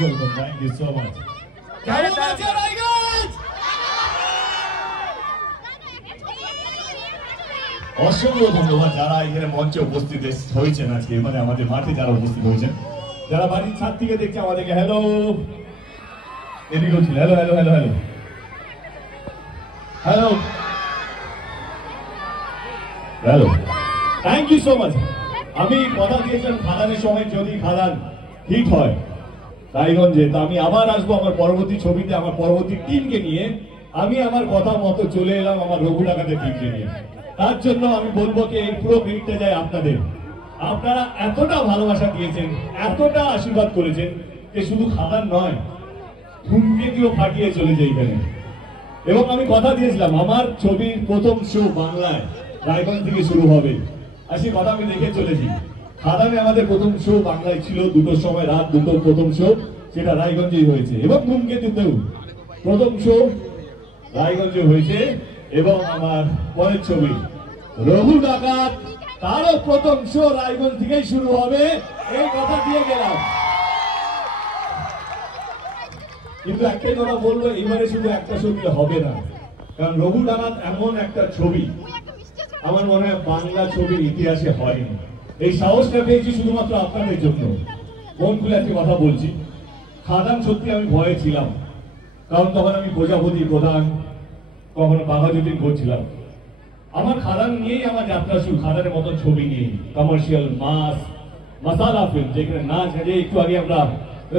welcome. Thank you so much. কেমন আছে রায়গঞ্জ? অসংখ্য ধন্যবাদ যারা এখানে মঞ্চে উপস্থিত হয়েছেন আজকে, মানে আমাদের মাঠে যারা উপস্থিত হয়েছেন, যারা বাড়ির ছাদ থেকে দেখছে আমাদেরকে হ্যালো এদিকে হচ্ছিল, hello hello hello hello hello hello, thank you so much. আমি কথা দিয়েছিলাম খাদানের সময় যদি খাদান হিট হয় রায়গঞ্জে, তো আমি আবার আসবো আমার পরবর্তী ছবিতে, আমার পরবর্তী টিমকে নিয়ে। আমি আমার কথা মতো চলে এলাম আমার রঘু ডাকাতের টিমকে নিয়ে। তার জন্য আমি বলবো কি এই পুরো ক্রেডিটটা যায় আপনাদের। আপনারা এতটা ভালোবাসা দিয়েছেন, এতটা আশীর্বাদ করেছেন যে শুধু খাদান নয়, ধূমকেতুও ফাটিয়ে চলে যায় এখানে। এবং আমি কথা দিয়েছিলাম আমার ছবির প্রথম শো বাংলায় রায়গঞ্জ থেকে শুরু হবে, আর সেই কথা আমি দেখে চলেছি। খাদানে আমাদের প্রথম শো বাংলায় ছিল 2টোর সময়, রাত 2টোর প্রথম শো, সেটা রায়গঞ্জেই হয়েছে। এবং ধূমকেতুতেও প্রথম শো রায়গঞ্জে হয়েছে। এবং আমার পরের ছবি রঘু ডাকাত, তারও প্রথম শো রায়গঞ্জ থেকেই শুরু হবে, এই কথা দিয়ে গেলাম। কিন্তু একটাই কথা বলবো, এবারে শুধু একটা ছবি হবে না, কারণ রঘু ডাকাত এমন একটা ছবি আমার মনে হয় বাংলা ছবির ইতিহাসে হয়নি। এই সাহসটা পেয়েছি শুধুমাত্র আপনাদের জন্য। মন খুলে আজকে কথা বলছি। খাদান সত্যি আমি ভয়ে ছিলাম, কারণ তখন আমি প্রজাপতি প্রধান, কখনো বাঘাযতীন করছিলাম। আমার খাদান নিয়েই আমার যাত্রা শুরু, খাদানের মতো ছবি নিয়ে, কমার্শিয়াল মাস মশালা ফিল্ম, যেখানে নাচ আছে। একটু আগে আমরা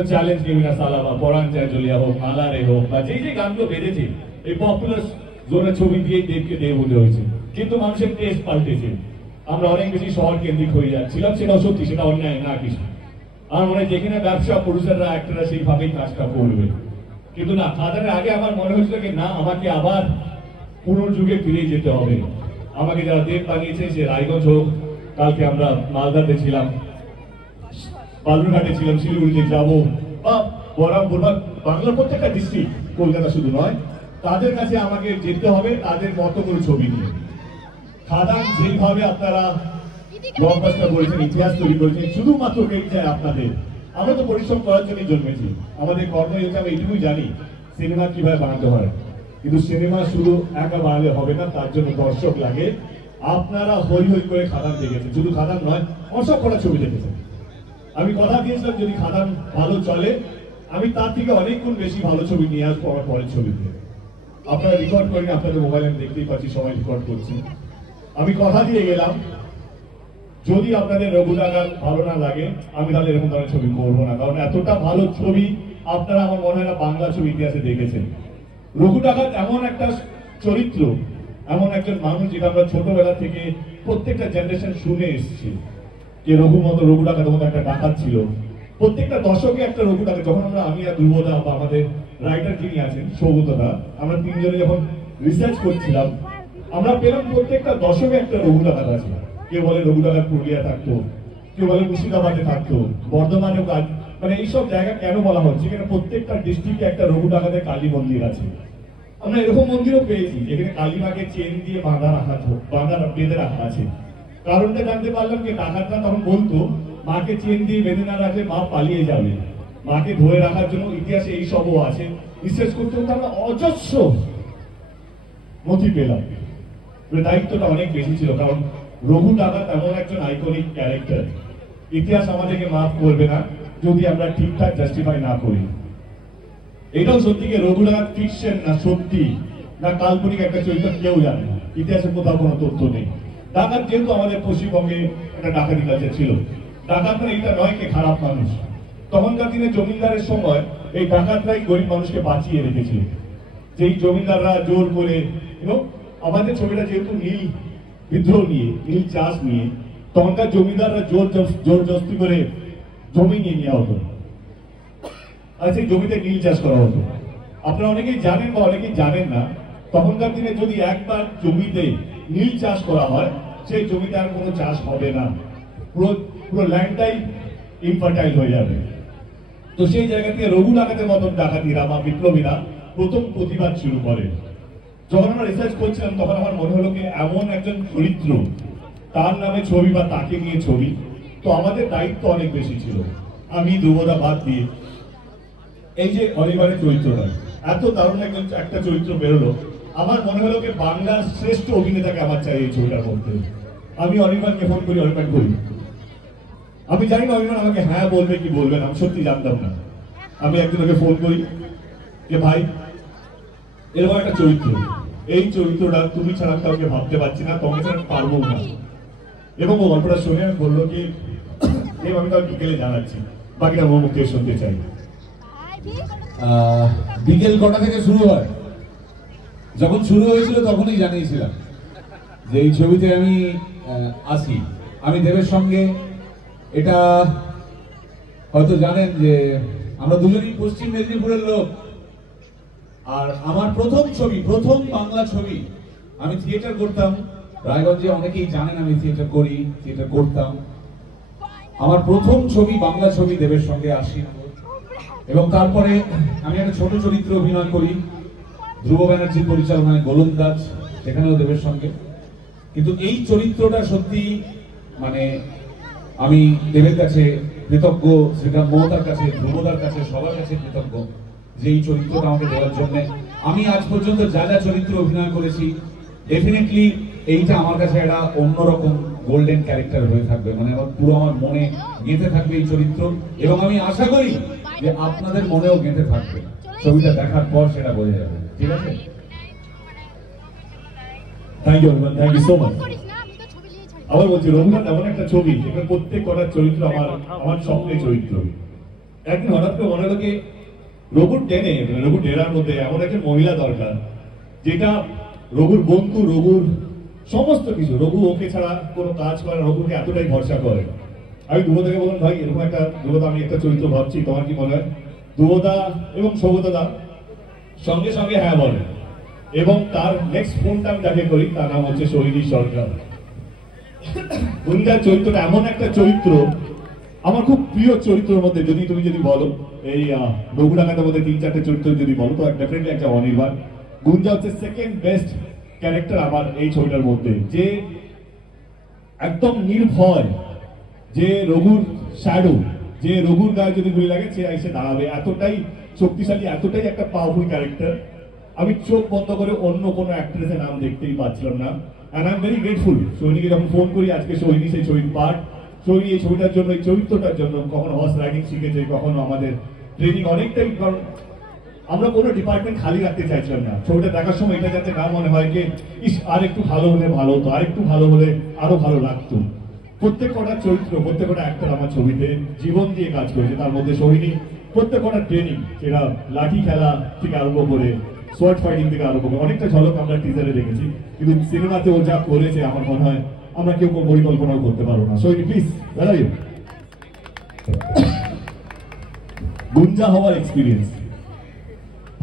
চ্যালেঞ্জ নিবিনা সালা বা পরাণ চায় জলিয়া হোক, মালারে হোক, বা যে যে গানগুলো বেঁধেছে এই পপুলার জোনের ছবি দিয়েই দেবকে দেব বলে হয়েছে। কিন্তু মানুষের টেস্ট পাল্টেছে, আমরা অনেক বেশি শহর কেন্দ্রিক হয়ে যাচ্ছিলাম, সেটাও সত্যি, সেটা অন্যায় না কিছু। আমার মনে হয় যেখানে ব্যবসা প্রডিউসাররা অ্যাক্টররা সেইভাবেই কাজটা করবে। কিন্তু না, খাদানের আগে আমার মনে হয়েছিল কি না, আমাকে আবার পুনর্যুগে ফিরে যেতে হবে। আমাকে যারা দেব বানিয়েছে, সে রায়গঞ্জ হোক, কালকে আমরা মালদাতে ছিলাম, বালুরঘাটে ছিলাম, শিলিগুড়িতে যাবো, বা বহরমপুর বা বাংলার প্রত্যেকটা ডিস্ট্রিক্ট, কলকাতা শুধু নয়, তাদের কাছে আমাকে যেতে হবে তাদের মতো করে ছবি নিয়ে। খাদান যেভাবে আপনারা ব্লকবাস্টার করেছেন, ইতিহাস তৈরি করেছেন, শুধুমাত্র ক্রেডিট যায় আপনাদের। আমরা তো পরিশ্রম করার জন্যই জন্মেছি, আমাদের কর্মই হচ্ছে আমরা এইটুকুই জানি সিনেমা কিভাবে বানাতে হয়। কিন্তু সিনেমা শুধু একা বানালে হবে না, তার জন্য দর্শক লাগে। আপনারা হই হই করে খাদান দেখেছেন, শুধু খাদান নয়, অসংখ্যটা ছবি দেখেছেন। আমি কথা দিয়েছিলাম যদি খাদান ভালো চলে, আমি তার থেকে অনেক গুণ বেশি ভালো ছবি নিয়ে আসবো আমার পরের ছবিতে। আপনারা রেকর্ড করেন, আপনাদের মোবাইলে আমি দেখতেই পাচ্ছি সবাই রেকর্ড করছি। আমি কথা দিয়ে গেলাম যদি আপনাদের রঘু ডাকাত ভালো না লাগে, আমি তাহলে এরকম ধরনের ছবি করবো না, কারণ এতটা ভালো ছবি আপনারা আমার মনে হয় না বাংলা ছবি ইতিহাসে দেখেছেন। রঘু ডাকাত এমন একটা চরিত্র, এমন একজন মানুষ যেটা আমরা ছোটবেলা থেকে প্রত্যেকটা জেনারেশন শুনে এসেছি যে রঘু ডাকাতের মতো একটা ডাকাত ছিল। প্রত্যেকটা দশকে একটা রঘু ডাকাত। যখন আমি আর ধ্রুবদা বা আমাদের রাইটার যিনি আছেন সৌগতদা, আমরা তিনজনে যখন রিসার্চ করছিলাম, আমরা পেলাম প্রত্যেকটা দশকে একটা রঘু ডাকাত আছে। কেউ বলে রঘু ডাকাত পুরুলিয়া থাকতো, কেউ বলে মুর্শিদাবাদে থাকতো, বর্ধমানে, মানে এইসব জায়গা কেন বলা হচ্ছে, এখানে প্রত্যেকটা ডিস্ট্রিক্টে একটা রঘু ডাকাতের কালী মন্দির আছে। আমরা এরকম মন্দিরও পেয়েছি যেখানে কালীমাকে চেন দিয়ে বেঁধে রাখা আছে। কারণটা জানতে পারলাম যে ডাকাতরা তখন বলতো মাকে চেন দিয়ে বেঁধে না রাখলে মা পালিয়ে যাবে, মাকে ধরে রাখার জন্য ইতিহাসে এই সবও আছে। রিসার্চ করতে করতে আমরা অজস্র নথি পেলাম। দায়িত্বটা অনেক বেশি ছিল, কারণ রঘু ডাকাত এমন একজন আইকনিক ক্যারেক্টার, ইতিহাস আমাদেরকে মাফ করবে না যদি আমরা ঠিকঠাক জাস্টিফাই না করি। এটাও সত্যি যে রঘু ডাকাত ফিকশন না সত্যি না কাল্পনিক একটা চরিত্র কেউ জানে না, ইতিহাসে কোথাও কোনো তথ্য নেই। ডাকাত যেহেতু আমাদের পশ্চিমবঙ্গে একটা ডাকাতি কালচার ছিল, ডাকাত মানে এটা নয় কে খারাপ মানুষ। তখনকার দিনে জমিদারের সময় এই ডাকাতরাই গরিব মানুষকে বাঁচিয়ে রেখেছিল। যেই জমিদাররা জোর করে, আমাদের ছবিটা যেহেতু নীল বিদ্রোহ নিয়ে, নীল চাষ নিয়ে, তখনকার জমিদাররা জোর জস্তি করে জমি নিয়ে নেওয়া হতো, আর সেই জমিতে নীল চাষ করা হতো। আপনারা অনেকেই জানেন বা অনেকেই জানেন না, তখনকার দিনে যদি একবার জমিতে নীল চাষ করা হয়, সেই জমিতে আর কোনো চাষ হবে না, পুরো ল্যান্ডটাই ইনফার্টাইল হয়ে যাবে। তো সেই জায়গা থেকে রঘু ডাকাতের মতন ডাকাতিরা বা বিপ্লবীরা প্রথম প্রতিবাদ শুরু করে। যখন আমরা রিসার্চ করছিলাম তখন আমার মনে হলো যে এমন একজন চরিত্র, তার নামে ছবি বা তাকে নিয়ে ছবি, তো আমাদের দায়িত্ব অনেক বেশি ছিল। আমি ধ্রুবদা বাদ দিয়ে এই যে অনির্বাণের চরিত্রটা এত দারুণ একটা চরিত্র বেরোলো, আমার মনে হলো যে বাংলার শ্রেষ্ঠ অভিনেতাকে আমার চাই এই ছবিটার মধ্যে। আমি অনির্বাণকে ফোন করি, অনির্বাণ করি, আমি জানি না অনির্বাণ আমাকে হ্যাঁ বলবে কি বলবেন, আমি সত্যি জানতাম না। আমি একদিন ওকে ফোন করি যে ভাই এরকম একটা চরিত্র, এই চরিত্রটা তুমি ছাড়া কাউকে ভাবতে পারছি না, তোমাকে ছাড়া পারবো না। এবং ও গল্পটা শুনে বললো কি আমি তার বিকেলে জানাচ্ছি, বাকিটা আমার মুখে শুনতে চাই। বিকেল কটা থেকে শুরু হয়? যখন শুরু হয়েছিল তখনই জানিয়েছিলাম যে এই ছবিতে আমি আসি। আমি দেবের সঙ্গে, এটা হয়তো জানেন যে আমরা দুজনই পশ্চিম মেদিনীপুরের লোক, আর আমার প্রথম ছবি, প্রথম বাংলা ছবি, আমি থিয়েটার করতাম রায়গঞ্জে, অনেকেই জানেন আমি থিয়েটার করি, থিয়েটার করতাম। আমার প্রথম ছবি বাংলা ছবি দেবের সঙ্গে আসি, এবং তারপরে আমি একটা ছোট চরিত্র অভিনয় করি ধ্রুব ব্যানার্জির পরিচালনায় গোলন্দাজ, সেখানেও দেবের সঙ্গে। কিন্তু এই চরিত্রটা সত্যি মানে আমি দেবের কাছে কৃতজ্ঞ, শ্রীকান্ত মহতার কাছে, ধ্রুবদার কাছে, সবার কাছে কৃতজ্ঞ যে এই চরিত্রটা আমাকে দেওয়ার জন্য। আমি আজ পর্যন্ত যা যা চরিত্র অভিনয় করেছি, ডেফিনেটলি এইটা আমার কাছে একটা অন্যরকম গোল্ডেন ক্যারেক্টার হয়ে থাকবে, মানে আমার পুরো আমার মনে গেঁথে থাকবে এই চরিত্র, এবং আমি আশা করি যে আপনাদের মনেও গেঁথে থাকবে। ছবিটা দেখার পর সেটা বোঝা যাবে। ঠিক আছে, thank you, thank you so much. আবার বলছি, রঘুনাথ এমন একটা ছবি যেখানে প্রত্যেক কটার চরিত্র আমার স্বপ্নের চরিত্র। একদিন হঠাৎ করে মনে হলো কি রঘুর টেনে, রঘুর ডেরার মধ্যে এমন একটা মহিলা দরকার যেটা রঘুর বন্ধু, রঘুর সমস্ত কিছু, রঘু ওকে ছাড়া কোনো কাজ করে, রঘুকে এতটাই ভরসা করে। আমি ধ্রুবদাকে বললাম ভাই এরকম একটা, ধ্রুবদা আমি একটা চরিত্র ভাবছি, তোমার কি মনে হয়? ধ্রুবদা এবং সৌগতদা সঙ্গে সঙ্গে হ্যাঁ বলে, এবং তার নেক্সট ফোনটা আমি যাকে করি তার নাম হচ্ছে সোহিনী সরকার। গুঞ্জার চরিত্রটা এমন একটা চরিত্র, আমার খুব প্রিয় চরিত্রের মধ্যে যদি তুমি বলো এই রঘুডাঙ্গার মধ্যে 3-4টে চরিত্র যদি বলো তো ডেফিনেটলি একটা অনির্বাণ। গুঞ্জা হচ্ছে সেকেন্ড বেস্ট ক্যারেক্টার আমার এই ছবিটার মধ্যে, যে একদম নির্ভয়, যে রঘুর শ্যাডো, যে রঘুর গায়ে যদি গুলি লাগে সে এসে দাঁড়াবে, এতটাই শক্তিশালী, এতটাই একটা পাওয়ারফুল ক্যারেক্টার। আমি চোখ বন্ধ করে অন্য কোনো অ্যাক্ট্রেসের নাম দেখতেই পাচ্ছিলাম না। And I am very grateful সোহিনীকে যখন ফোন করি, আজকে সোহিনী সেই ছবির পার্ট। সোহিনী এই ছবিটার জন্য, এই চরিত্রটার জন্য কখনো হর্স রাইডিং শিখেছে, কখনো আমাদের ট্রেনিং অনেকটাই, কারণ আমরা কোনো ডিপার্টমেন্ট খালি রাখতে চাইছিলাম না। ছবিটা দেখার সময় এটা যাতে না মনে হয় যে ইস আর একটু ভালো হলে ভালো হতো, আর একটু ভালো হলে আরো ভালো লাগতো। প্রত্যেক কটা চরিত্র, প্রত্যেক কটা অ্যাক্টর আমার ছবিতে জীবন দিয়ে কাজ করেছে। তার মধ্যে সোহিনী প্রত্যেক কটা ট্রেনিং, সেটা লাঠি খেলা থেকে আরম্ভ করে সোয়ার্ড ফাইটিং থেকে আরম্ভ করে অনেকটা ঝলক আমরা টিজারে দেখেছি, কিন্তু সিনেমাতে ও যা করেছে আমার মনে হয় আমরা কেউ পরিকল্পনাও করতে পারবো না। সোহিনী প্লিজ দাঁড়াই, গুঞ্জা হওয়ার experience.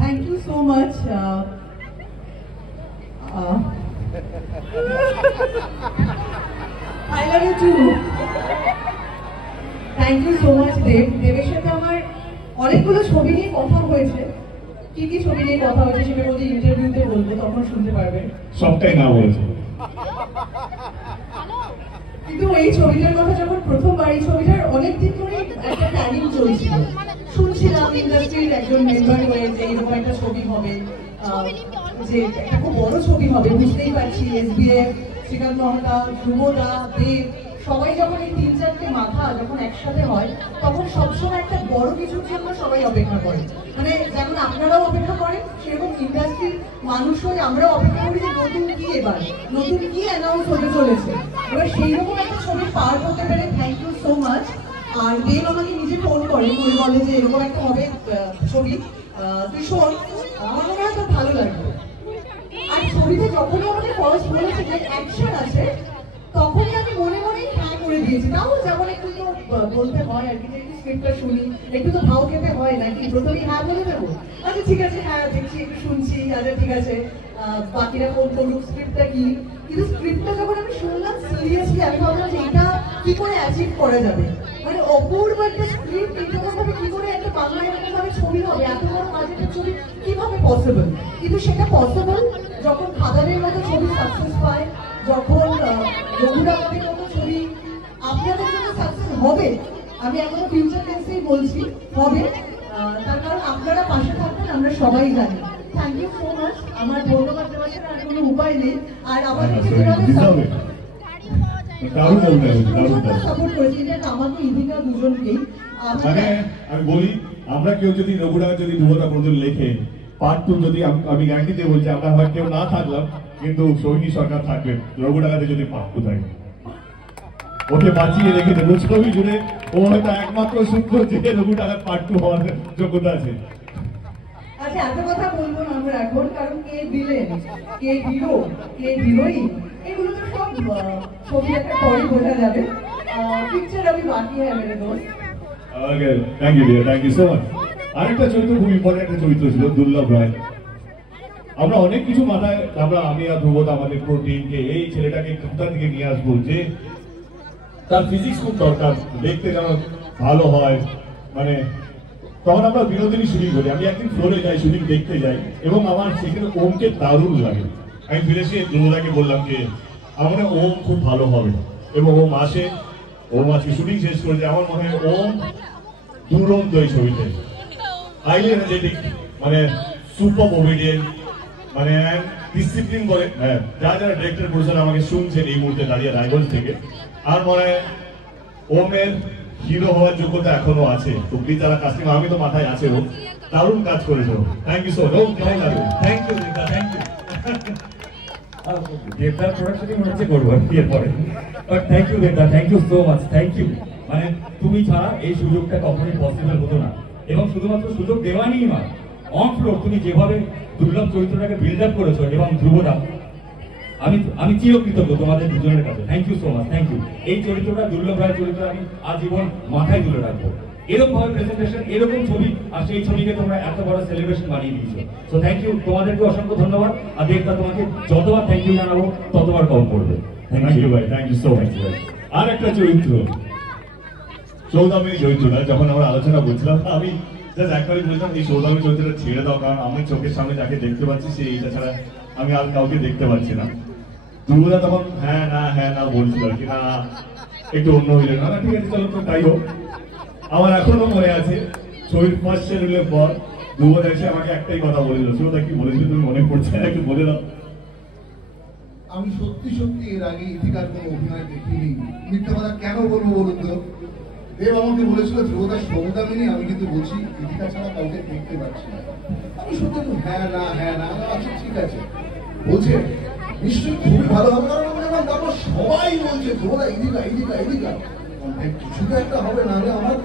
Thank you so much. I love you too. Thank you so much, Dev. দেবের সাথে আমার অনেকগুলো ছবি নিয়ে কথা হয়েছে। কি কি ছবি নিয়ে কথা হয়েছে সেটা যদি ইন্টারভিউতে বলবো তখন শুনতে পারবেন। সবটাই না বলেছে, কিন্তু এই ছবিটার কথা যখন প্রথমবার, এই ছবিটার অনেকদিন ধরে একটা প্ল্যানিং চলছিল, শুনছিলাম ইন্ডাস্ট্রির একজন মেম্বার হয়ে যে এরকম একটা ছবি হবে, যে একটা খুব বড় ছবি হবে, বুঝতেই পারছি এসবিএফ, শ্রীকান্ত মহতা, ধ্রুবদা, দেব, সবাই যখন এই 3-4টে মাথা যখন একসাথে হয় তখন সবসময় একটা বড় কিছুর জন্য সবাই অপেক্ষা করে। মানে যেমন আপনারাও অপেক্ষা করেন, সেরকম ইন্ডাস্ট্রির মানুষ হয়ে আমরাও অপেক্ষা করি যে নতুন কি, এবার নতুন কি অ্যানাউন্স হতে চলেছে। এবার সেই রকম একটা ছবি পার হতে পেরে থ্যাংক ইউ সো মাচ। আর দেব আমাকে নিজে ফোন করে বলে যে এরকম একটা হবে ছবি, তুই শোন, আমার মনে হয় তোর ভালো লাগবে। আর ছবিতে যখনই আমাকে ফার্স্ট বলেছে যে অ্যাকশন আছে, তখনই আমি মনে মনেই হ্যাঁ করে দিয়েছি। তাও যেমন একটু তো বলতে হয় আর কি, যে একটু স্ক্রিপ্টটা শুনি, একটু তো ভাও খেতে হয় নাকি, প্রথমেই হ্যাঁ বলে দেবো, আচ্ছা ঠিক আছে হ্যাঁ দেখছি, একটু শুনছি, আচ্ছা ঠিক আছে বাকিরা ফোন করুক, স্ক্রিপ্টটা কি। কিন্তু স্ক্রিপ্টটা যখন আমি শুনলাম সিরিয়াসলি আমি ভাবলাম যে এটা কি করে অ্যাচিভ করা যাবে, মানে অপূর্ব একটা স্ক্রিপ্ট, এরকম ভাবে কি করে একটা বাংলা এরকম ভাবে ছবি হবে, এত বড় বাজেটের ছবি কিভাবে পসিবল। কিন্তু সেটা পসিবল যখন খাদানের মতো ছবি সাকসেস পায়, যখন রঘুরামের মতো ছবি আপনাদের জন্য সাকসেস হবে। আমি এখনো ফিউচার টেন্সেই বলছি হবে, তার কারণ আপনারা সবাই জানে। Thank you so much. আমার ধন্যবাদ দেওয়ার ছাড়া আর কোনো উপায় নেই। আর আমাকে সাপোর্ট করেছি, এটা আমাকে ইদিকা দুজনকেই। মানে আমি বলি, আমরা কেউ যদি রঘুডাঙ্গা যদি ধ্রুবদা প্রযোজক লেখে পার্ট 2, যদি আমি গ্যারান্টি দিয়ে বলছি, আমরা হয় কেউ না থাকলাম কিন্তু সৈনী সরকার থাকবেন রঘুডাঙ্গাতে যদি পার্ট 2 থাকে। ওকে বাঁচিয়ে রেখে দেবো ছবি জুড়ে। ও হয়তো একমাত্র সূত্র যে রঘুডাঙ্গার পার্ট 2 হওয়ার যোগ্যতা আছে। আচ্ছা, এত কথা বলবো না আমরা এখন, কারণ কে ভিলেন, কে হিরো, কে হিরোইন, এগুলো তো সব ছবি একটা পরে বোঝা যাবে। পিকচার আমি বাকি হ্যাঁ মেরে দোস্ত। Okay, thank you dear, thank you so much. আরেকটা চরিত্র খুব ইম্পর্টেন্ট একটা চরিত্র ছিল দুর্লভ রায়। আমরা অনেক কিছু মাথায়, আমি আর ধ্রুবদা আমাদের পুরো টিমকে এই ছেলেটাকে কোথা থেকে নিয়ে আসবো, যে তার ফিজিক্স খুব দরকার, দেখতে যেন ভালো হয়। মানে তখন আমরা বিনোদিনী শুটিং করি, আমি একদিন ফ্লোরে যাই, শুটিং দেখতে যাই, এবং আমার সেখানে ওমকে দারুণ লাগে। আমি ফিরে এসে ধ্রুবদাকে বললাম যে আমার ওম খুব ভালো হবে, এবং ওম আজকে শুটিং শেষ করেছে। আমার মনে হয় ওম দুরন্ত এই ছবিতে, হাইলি এনার্জেটিক, মানে সুপার ওবিডিয়েন্ট, মানে ডিসিপ্লিন বলে। হ্যাঁ, যারা ডিরেক্টর প্রডিউসার আমাকে শুনছেন এই মুহূর্তে দাঁড়িয়ে রায়গঞ্জ থেকে, আর মনে হয় ওমের হিরো হওয়ার যোগ্যতা এখনো আছে। তো প্লিজ যারা কাস্টিং, আমি তো মাথায় আছে, ও দারুণ কাজ করেছো। Thank you so much. কেমন লাগলো? থ্যাংক ইউ দিদা, থ্যাংক ইউ। দেবদার প্রোডাকশনই মনে হচ্ছে করবো এরপরে, বাট থ্যাংক ইউ দেবদা, thank you so much, thank you. মানে তুমি ছাড়া এই সুযোগটা কখনোই পসিবল হতো না, এবং শুধুমাত্র সুযোগ দেওয়া নেই মা, অন ফ্লোর তুমি যেভাবে দুর্লভ চরিত্রটাকে বিল্ড আপ করেছো, এবং ধ্রুবদা, আমি চিরকৃতজ্ঞ তোমাদের দুজনের কাছে। Thank you so much, thank you. এই চরিত্রটা, দুর্লভ রায় চরিত্র, আমি আজীবন মাথায় তুলে রাখবো। এরকম ভাবে প্রেজেন্টেশন, এরকম ছবি, আর সেই ছবিকে তোমরা এত বড় সেলিব্রেশন বানিয়ে দিয়েছো। সো থ্যাংক ইউ, তোমাদেরকে অসংখ্য ধন্যবাদ। আর দেবদা, তোমাকে যতবার থ্যাংক ইউ জানাবো ততবার কম পড়বে। থ্যাংক ইউ ভাই, থ্যাংক ইউ সো মাচ। আর একটা চরিত্র, সৌদামিনী চরিত্রটা যখন আমরা আলোচনা করছিলাম, আমি জাস্ট একবারই বলতাম এই সৌদামিনী চরিত্রটা ছেড়ে দাও, কারণ আমি চোখের সামনে যাকে দেখতে পাচ্ছি সে এইটা ছাড়া আমি আর কাউকে দেখতে পাচ্ছি না। ধ্রুবদা তখন হ্যাঁ না বলছিল আর কি, না একটু অন্য হইলেন না, ঠিক আছে চলো, তো তাই হোক। আমার এখনো মনে আছে ছবির ফার্স্ট শেডিউলের পর ধ্রুবদা এসে আমাকে একটাই কথা বলেছিল। সৌদা কি বলেছিল তুমি মনে পড়ছে না, একটু বলে দাও। আমি সত্যি এর আগে ইতিকার কোনো অভিনয় দেখিনি। মিথ্যা কথা কেন বলবো বলুন তো? দেব আমাকে বলেছিল ধ্রুবদা সৌদামিনী, আমি কিন্তু বলছি ইতিকা ছাড়া কাউকে দেখতে পাচ্ছি না। আমি সত্যি হ্যাঁ না, আচ্ছা ঠিক আছে, বলছে নিশ্চয়ই খুবই ভালো হবে, কারণ তারপর সবাই বলছে ধ্রুবদা ইদিকা কিছু তো একটা হবে, না হলে আমার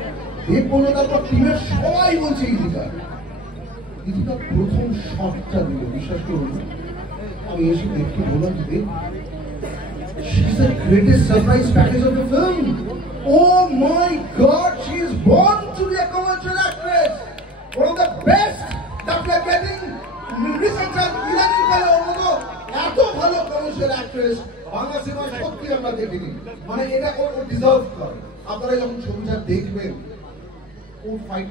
দেব বললো, তারপর টিমের সবাই বলছে ইদিকা প্রথম শটটা দিল, বিশ্বাস করুন। আমি এসে দেখতে বললাম যে she's the greatest surprise package of the film. Oh my God, she is born to be a commercial actress. One of the best that we are getting. Recent Irani bale onodo eto bhalo commercial actress Bangla cinema সত্যি আমরা দেখিনি। মানে এটা ও deserve করে। আপনারা যখন ছবিটা দেখবেন, ও ফাইট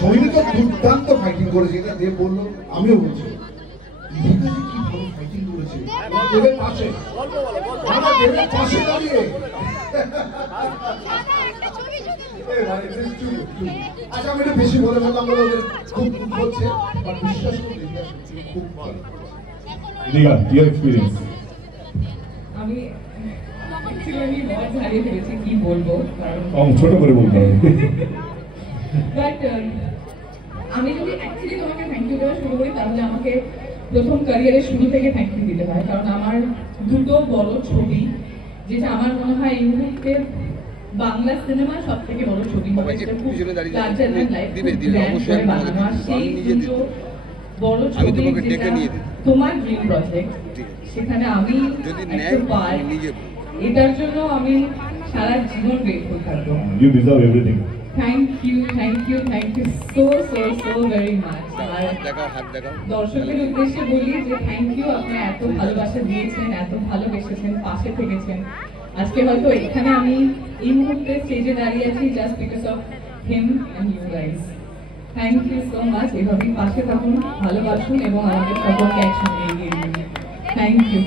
সৈনিক দুর্দান্ত ফাইটিং করেছে, এটা দেব বললো, আমিও বলছি ইদিকা যে কি ভালো ফাইটিং করেছে দেবের পাশে, আমরা দেবের পাশে দাঁড়িয়ে। আচ্ছা, আমি একটু বেশি বলে ফেললাম, ওদের খুব হচ্ছে, বাট বিশ্বাস করে খুব ভালো। ইদিকা, your experience? আমি লজ হারিয়ে ফেলেছি, কি বলবো, কারণ ছোট করে বলতে হবে। বাট আমি যদি অ্যাকচুয়ালি তোমাকে থ্যাংক ইউ দেওয়া শুরু করি, তাহলে আমাকে প্রথম ক্যারিয়ারের শুরু থেকে থ্যাংক ইউ দিতে হয়, কারণ আমার দুটো বড় ছবি, যেটা আমার মনে হয় এই মুহূর্তে বাংলা সিনেমার সব থেকে বড় ছবি হবে, যেটা খুব লার্জার দ্যান লাইফ বানানো। আর সেই দুটো বড় ছবি, যেটা তোমার ড্রিম প্রজেক্ট, সেখানে আমি একটা পার্ট, এটার জন্য আমি সারা জীবন গ্রেটফুল থাকবো। You deserve everything. Thank you so very much. আর দর্শকদের উদ্দেশ্যে বলি যে থ্যাংক ইউ, আপনারা এত ভালোবাসা দিয়েছেন, এত ভালোবেসেছেন, পাশে থেকেছেন। আজকে হয়তো এখানে আমি এই মুহূর্তে স্টেজে দাঁড়িয়ে আছি just because of him and you guys. Thank you so much. এভাবেই পাশে থাকুন, ভালোবাসুন, এবং আমাদের সকলকে একসঙ্গে এগিয়ে নিন। Thank you.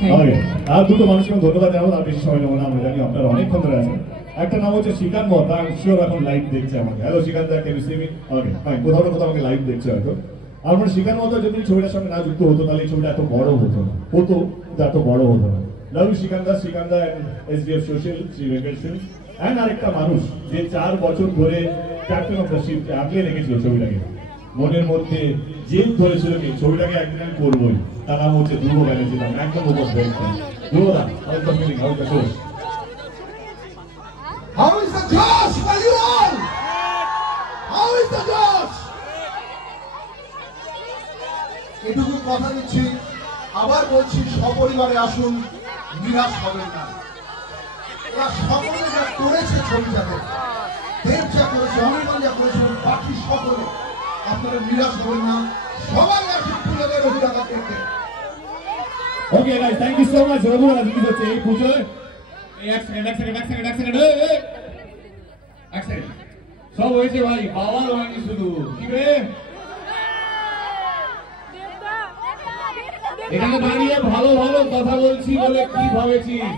আর দুটো মানুষকে ধন্যবাদ জানাবো, আর বেশি সময় নেবো না, আমরা জানি আপনারা অনেকক্ষণ ধরে আছেন। একটা নাম হচ্ছে শ্রীকান্ত মহতা, শিওর এখন লাইভ দেখছে আমাকে। Hello Shrikant, can you see me? Okay fine, কোথাও আমাকে লাইভ দেখছে হয়তো। আমার শিখার মতো যদি ছবিটার সঙ্গে না যুক্ত হতো তাহলে এই ছবিটা এত বড় হতো না, কিন্তু এত বড় হতো না। লাভ ইউ শ্রীকান্দা and SDF social Shri Venkateswara and আরেকটা মানুষ যে 4 বছর ধরে ক্যাপ্টেন অফ দ্য শিপ আগলে রেখেছিল ছবিটাকে, মনের মধ্যে জেদ ধরেছিল কি ছবিটাকে একদিন আমি করবোই। তার নাম হচ্ছে ধ্রুব ব্যানার্জি, নাম একদম উপর ধ্রুবদা। How is the Josh? Are you all? How is the Josh? এটুকু কথা দিচ্ছি, আবার বলছি সপরিবারে আসুন, নিরাশ হবেন না। ওরা সকলে যা করেছে ছবিটাতে, দেব যা করেছে, অনির্বাণ যা করেছে, বাকি সকলে, আপনারা নিরাশ হবেন না, সবাই আসুন পুজোদের অভিজ্ঞতা করতে। Okay guys, thank you so much. Raghunath কি হচ্ছে এই পুজোয়? এক সেকেন্ড সব হয়েছে ভাই, বাবার হয়নি শুধু। কি রে এখানে দাঁড়িয়ে ভালো ভালো কথা বলছি বলে কি ভাবেছিস?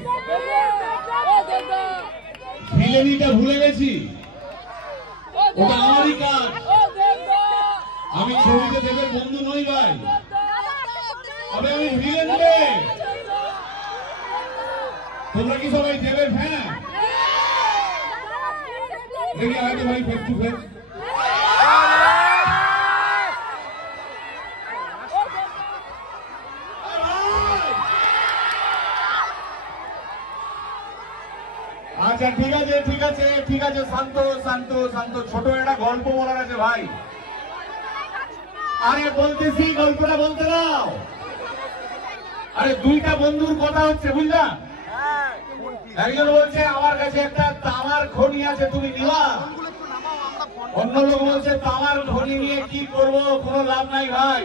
ভিলেনিটা ভুলে গেছি, ওটা আমারই কাজ। আমি ছবিতে দেবের বন্ধু নই ভাই, তবে আমি ভিলেন রে। তোমরা কি সবাই দেবের ফ্যান? দেখি আগে ভাই ফেস টু ফেস। আচ্ছা ঠিক আছে, শান্ত ছোট একটা গল্প বলার আছে ভাই। আরে বলতেছি, গল্পটা বলতে দাও। আরে দুইটা বন্ধুর কথা হচ্ছে, বুঝলা? একজন বলছে আমার কাছে একটা তামার খনি আছে, তুমি নিবা? অন্য লোক বলছে তামার খনি নিয়ে কি করব, কোনো লাভ নাই ভাই।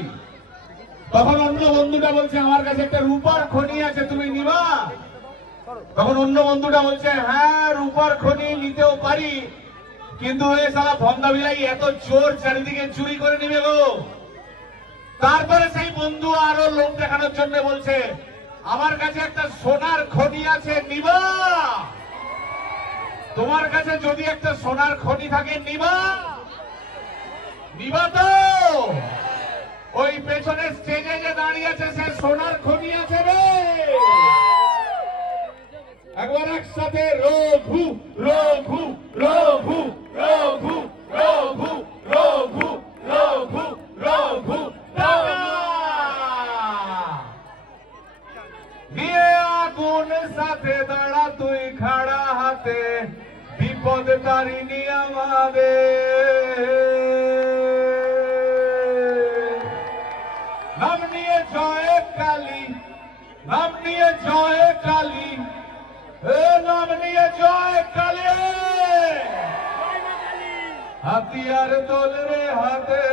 তখন অন্য বন্ধুটা বলছে আমার কাছে একটা রূপার খনি আছে, তুমি নিবা? তখন অন্য বন্ধুটা বলছে হ্যাঁ রূপার খনি নিতেও পারি, কিন্তু এই শালা ভন্দা বিলাই এত চোর চারিদিকে চুরি করে নিবে গো। তারপরে সেই বন্ধু আরো লোক দেখানোর জন্য বলছে আমার কাছে একটা সোনার খনি আছে, নিবা? তোমার কাছে যদি একটা সোনার খনি থাকে নিবা তো? ওই পেছনে স্টেজে যে দাঁড়িয়ে আছে সে সোনার খনি আছে রে। একবার একসাথে রঘু রঘু রঘু রঘু রঘু রঘু রঘু রঘু নিয়ে আগুন সাথে দাঁড়া তুই খাড়া হাতে, বিপদ তারিণী আমাদের। নাম নিয়ে জয় কালী, নাম নিয়ে জয় কালী, নাম নিয়ে জয় কালী। হাতিয়ার তোল রে হাতে,